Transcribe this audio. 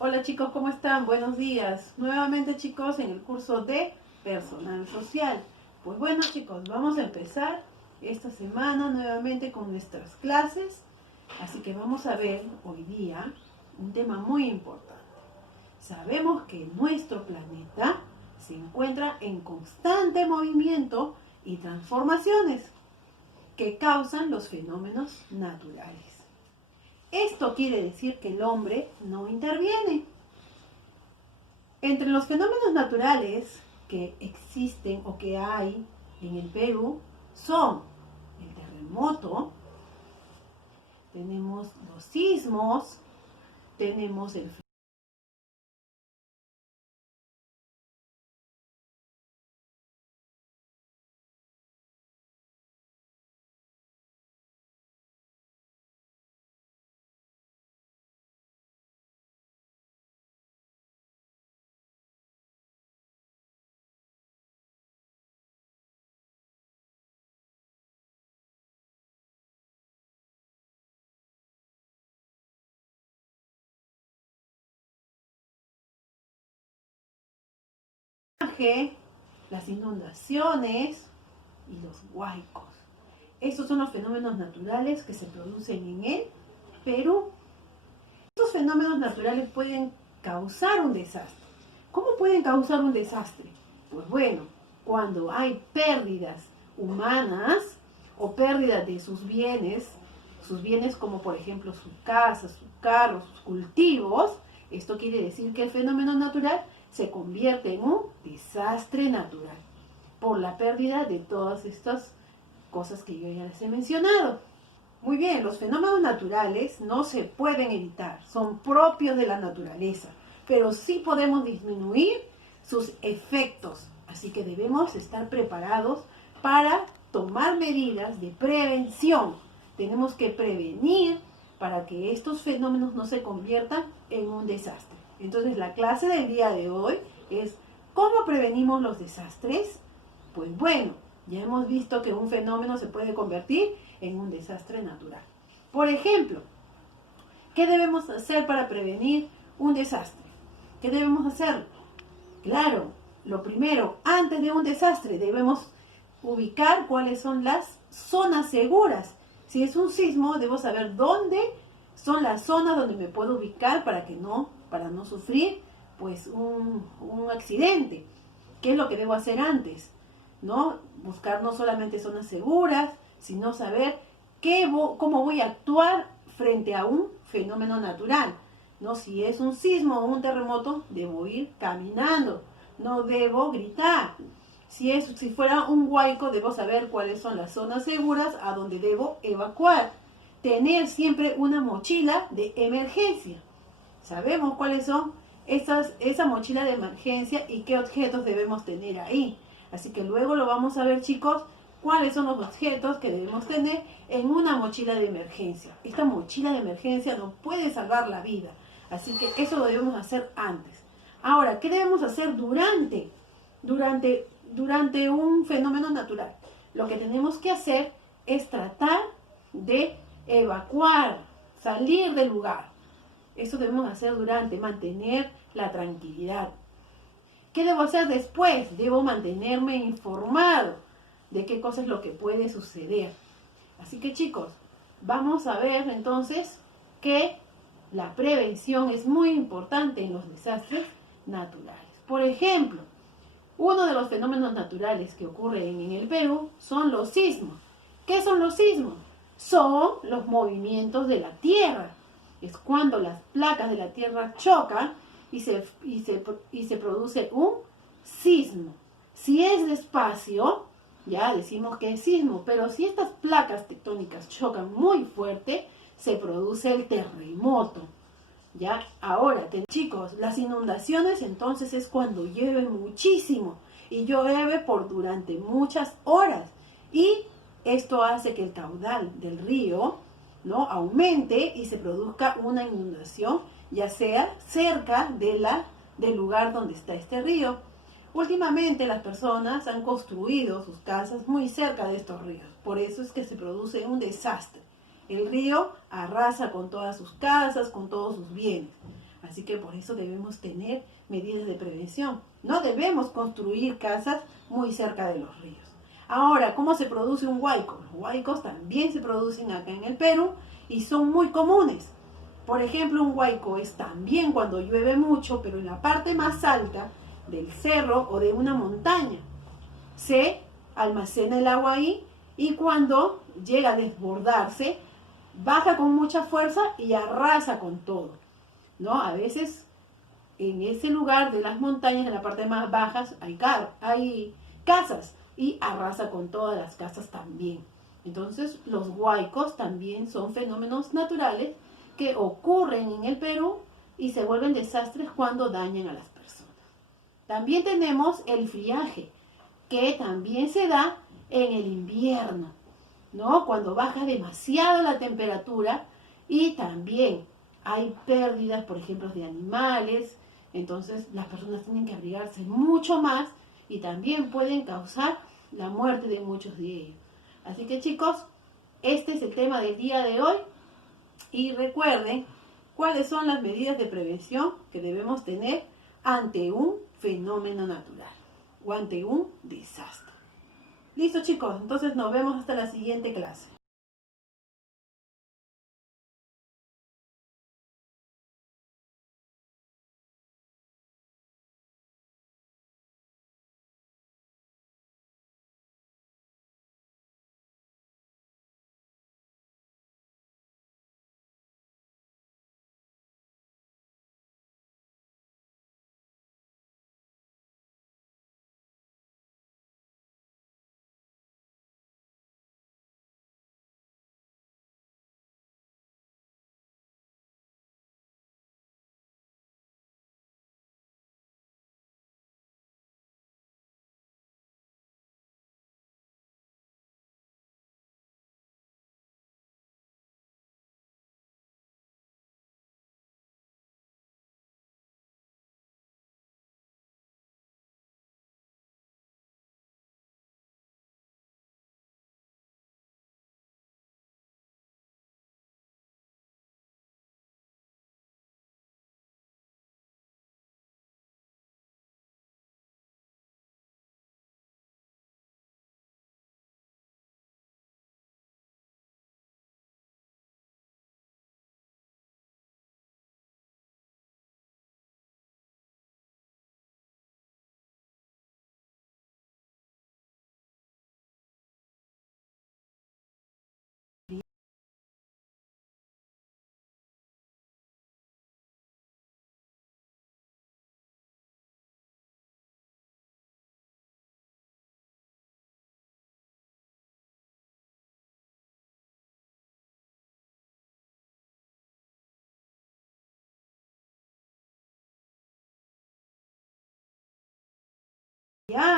Hola chicos, ¿cómo están? Buenos días. Nuevamente chicos en el curso de personal social. Pues bueno chicos, vamos a empezar esta semana nuevamente con nuestras clases. Así que vamos a ver hoy día un tema muy importante. Sabemos que nuestro planeta se encuentra en constante movimiento y transformaciones que causan los fenómenos naturales. Esto quiere decir que el hombre no interviene. Entre los fenómenos naturales que existen o que hay en el Perú son el terremoto, tenemos los sismos, tenemos el oleaje, las inundaciones y los huaicos. Estos son los fenómenos naturales que se producen en el Perú. Estos fenómenos naturales pueden causar un desastre. ¿Cómo pueden causar un desastre? Pues bueno, cuando hay pérdidas humanas o pérdidas de sus bienes como por ejemplo su casa, su carro, sus cultivos, esto quiere decir que el fenómeno natural se convierte en un desastre natural por la pérdida de todas estas cosas que yo ya les he mencionado. Muy bien, los fenómenos naturales no se pueden evitar, son propios de la naturaleza, pero sí podemos disminuir sus efectos. Así que debemos estar preparados para tomar medidas de prevención. Tenemos que prevenir para que estos fenómenos no se conviertan en un desastre. Entonces la clase del día de hoy es ¿cómo prevenimos los desastres? Pues bueno, ya hemos visto que un fenómeno se puede convertir en un desastre natural. Por ejemplo, ¿qué debemos hacer para prevenir un desastre? ¿Qué debemos hacer? Claro, lo primero, antes de un desastre, debemos ubicar cuáles son las zonas seguras. Si es un sismo, debo saber dónde son las zonas donde me puedo ubicar para no sufrir pues un accidente. ¿Qué es lo que debo hacer antes? ¿No? Buscar no solamente zonas seguras, sino saber cómo voy a actuar frente a un fenómeno natural. ¿No? Si es un sismo o un terremoto, debo ir caminando, no debo gritar. Si fuera un huaico, debo saber cuáles son las zonas seguras a donde debo evacuar. Tener siempre una mochila de emergencia. Sabemos cuáles son esa mochila de emergencia y qué objetos debemos tener ahí. Así que luego lo vamos a ver, chicos, cuáles son los objetos que debemos tener en una mochila de emergencia. Esta mochila de emergencia nos puede salvar la vida, así que eso lo debemos hacer antes. Ahora, ¿qué debemos hacer durante un fenómeno natural? Lo que tenemos que hacer es tratar de evacuar, salir del lugar. Eso debemos hacer mantener la tranquilidad. ¿Qué debo hacer después? Debo mantenerme informado de qué cosa es lo que puede suceder. Así que chicos, vamos a ver entonces que la prevención es muy importante en los desastres naturales. Por ejemplo, uno de los fenómenos naturales que ocurren en el Perú son los sismos. ¿Qué son los sismos? Son los movimientos de la tierra. Es cuando las placas de la tierra chocan y se produce un sismo. Si es despacio, ya decimos que es sismo, pero si estas placas tectónicas chocan muy fuerte, se produce el terremoto. ¿Ya? Ahora, chicos, las inundaciones entonces es cuando llueve muchísimo y llueve durante muchas horas y esto hace que el caudal del río, ¿no?, aumente y se produzca una inundación, ya sea cerca del lugar donde está este río. Últimamente las personas han construido sus casas muy cerca de estos ríos, por eso es que se produce un desastre. El río arrasa con todas sus casas, con todos sus bienes. Así que por eso debemos tener medidas de prevención. No debemos construir casas muy cerca de los ríos. Ahora, ¿cómo se produce un huaico? Los huaicos también se producen acá en el Perú y son muy comunes. Por ejemplo, un huaico es también cuando llueve mucho, pero en la parte más alta del cerro o de una montaña. Se almacena el agua ahí y cuando llega a desbordarse, baja con mucha fuerza y arrasa con todo, ¿no? A veces en ese lugar de las montañas, en la parte más bajas, hay casas y arrasa con todas las casas también. Entonces, los huaicos también son fenómenos naturales que ocurren en el Perú y se vuelven desastres cuando dañan a las personas. También tenemos el friaje, que también se da en el invierno, ¿no? Cuando baja demasiado la temperatura y también hay pérdidas, por ejemplo, de animales, entonces las personas tienen que abrigarse mucho más y también pueden causar la muerte de muchos de ellos. Así que chicos, este es el tema del día de hoy y recuerden cuáles son las medidas de prevención que debemos tener ante un fenómeno natural o ante un desastre. Listo chicos, entonces nos vemos hasta la siguiente clase. Ya.